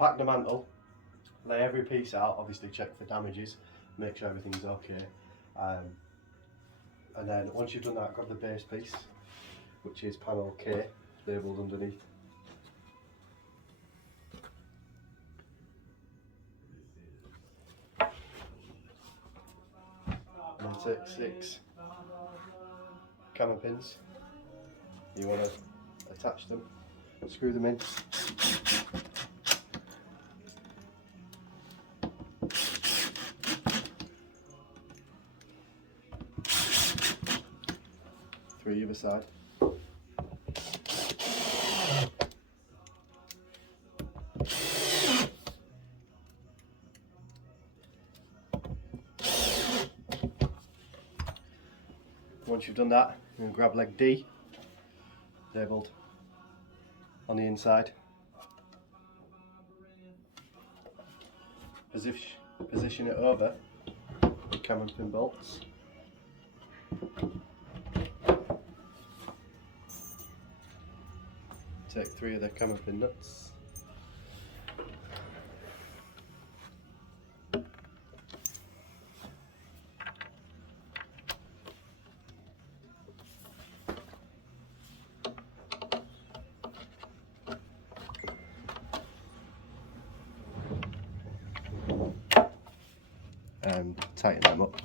pack the mantle, lay every piece out, obviously check for damages, make sure everything's okay. And then once you've done that, grab the base piece, which is panel K, labelled underneath. And then take 6 camera pins. You want to attach them, screw them in. Through either side. Once you've done that, you're going to grab leg D, labelled on the inside. Position it over the camera pin bolts. Take 3 of the camera pin nuts. And tighten them up.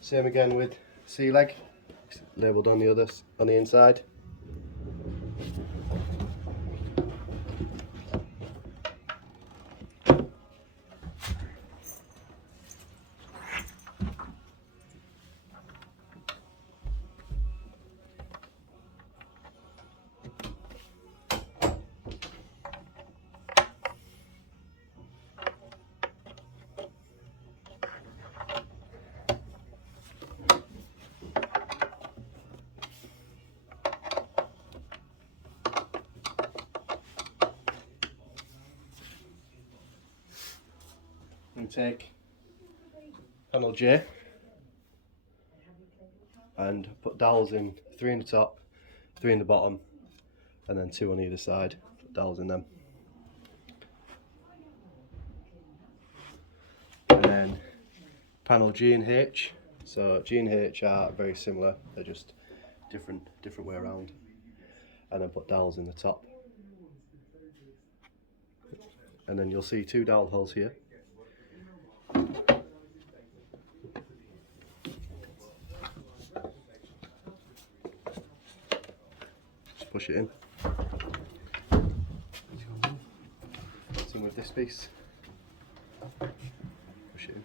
Same again with C leg, labelled on the inside. And take panel J and put dowels in, 3 in the top, 3 in the bottom, and then 2 on either side. Put dowels in them. And then panel G and H. So G and H are very similar, they're just different way around. And then put dowels in the top. And then you'll see 2 dowel holes here. Just push it in. Same with this piece. Push it in.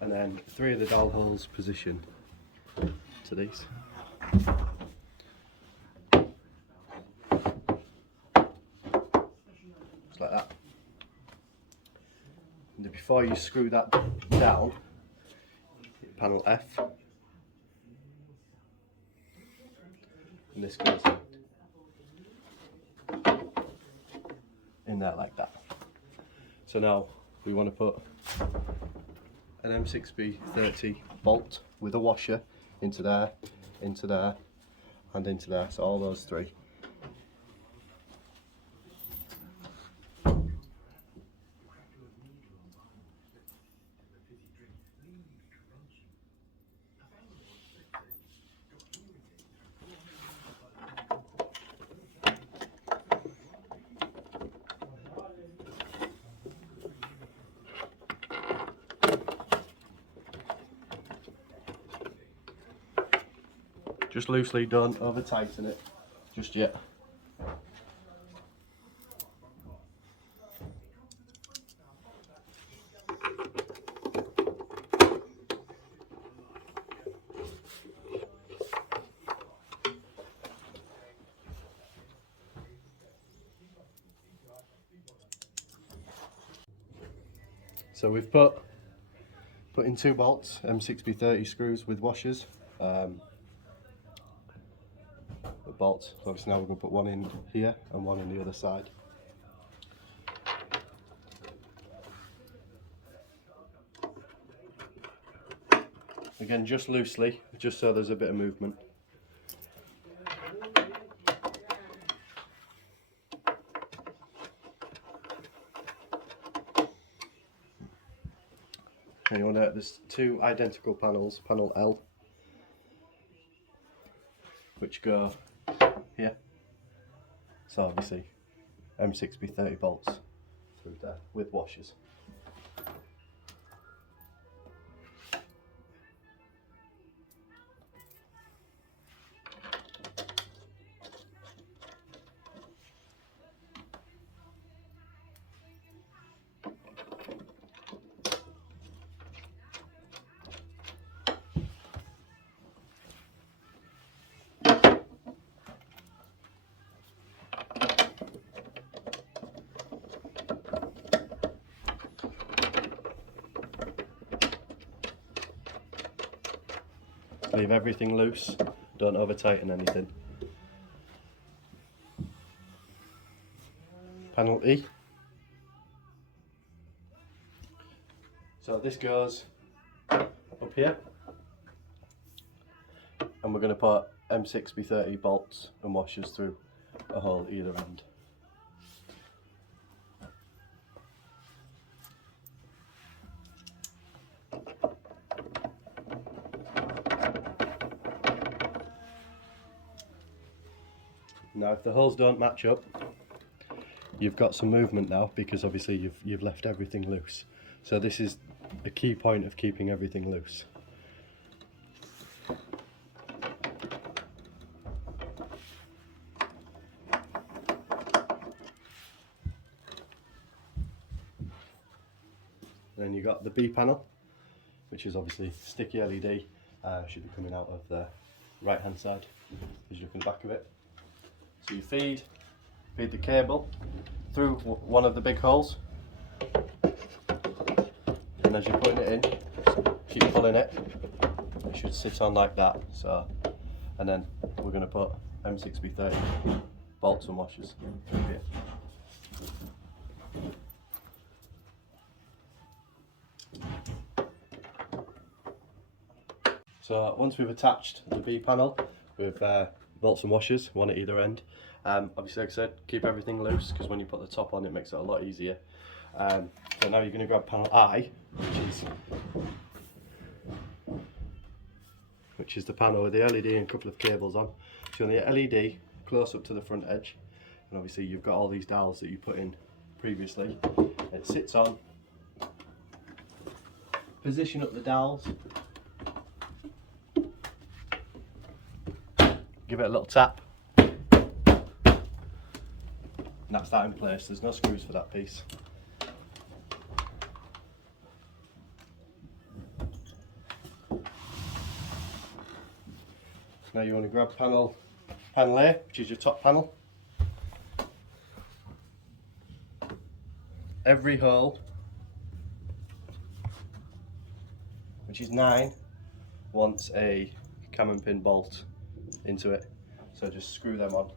And then 3 of the dowel holes position to these. Just like that. And before you screw that down, hit panel F. And this goes in there like that. So now we want to put an M6B30 bolt with a washer into there, and into there. So all those 3. Just loosely, don't over tighten it just yet. So we've put in 2 bolts, M6B30 screws with washers. The bolts, so obviously now we're going to put 1 in here and 1 in the other side. Again, just loosely, just so there's a bit of movement. And you want to, there's two identical panels, panel L, which go here. So obviously M6B 30 bolts through there with washers. Leave everything loose, don't over tighten anything. Panel E. So this goes up here, and we're going to put M6B 30 bolts and washers through a hole either end. Now if the holes don't match up, you've got some movement now, because obviously you've left everything loose. So this is a key point of keeping everything loose. Then you've got the B panel, which is obviously sticky LED, should be coming out of the right hand side as you look in the back of it. So you feed the cable through one of the big holes, and as you're putting it in, keep pulling it. It should sit on like that. So, and then we're going to put M6B 30 bolts and washers through here. So once we've attached the B panel with bolts and washers, one at either end, obviously like I said, keep everything loose, because when you put the top on it makes it a lot easier. So now you're going to grab panel I, which is the panel with the LED and a couple of cables on. So on the LED close up to the front edge, and obviously you've got all these dowels that you put in previously. It sits on. Position up the dowels. Give it a little tap, and that's that in place. There's no screws for that piece. Now you want to grab panel A, which is your top panel. Every hole, which is 9, wants a cam and pin bolt into it, so just screw them on.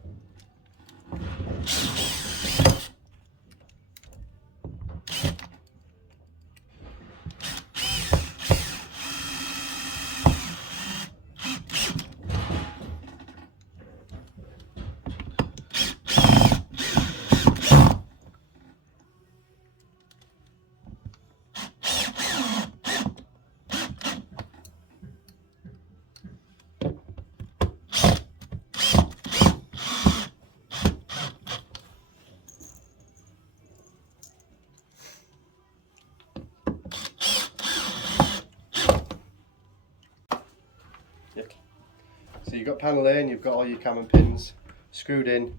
So you've got panel A and you've got all your cam and pins screwed in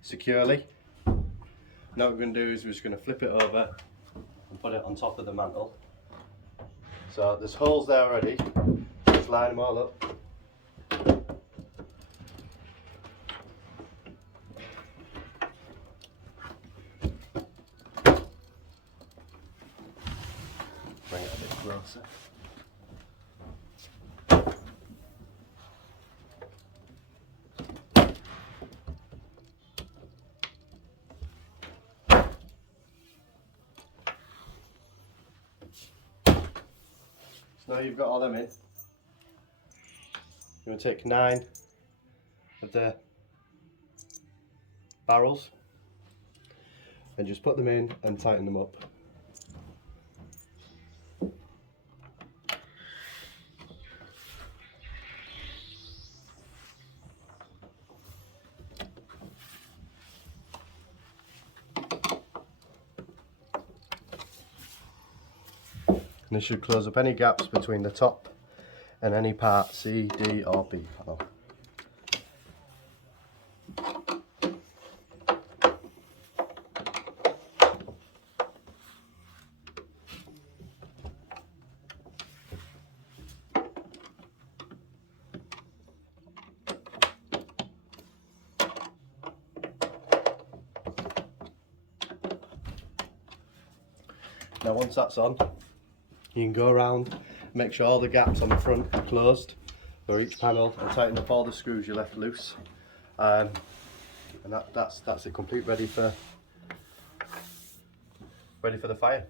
securely. Now what we're going to do is we're just going to flip it over and put it on top of the mantle. So there's holes there already, just line them all up. Bring it a bit closer. Now you've got all them in, You're going to take 9 of the barrels and just put them in and tighten them up. And this should close up any gaps between the top and any part C, D or B panel. Now once that's on, you can go around, make sure all the gaps on the front are closed for each panel and tighten up all the screws you left loose. And that's it, complete, ready for the fire.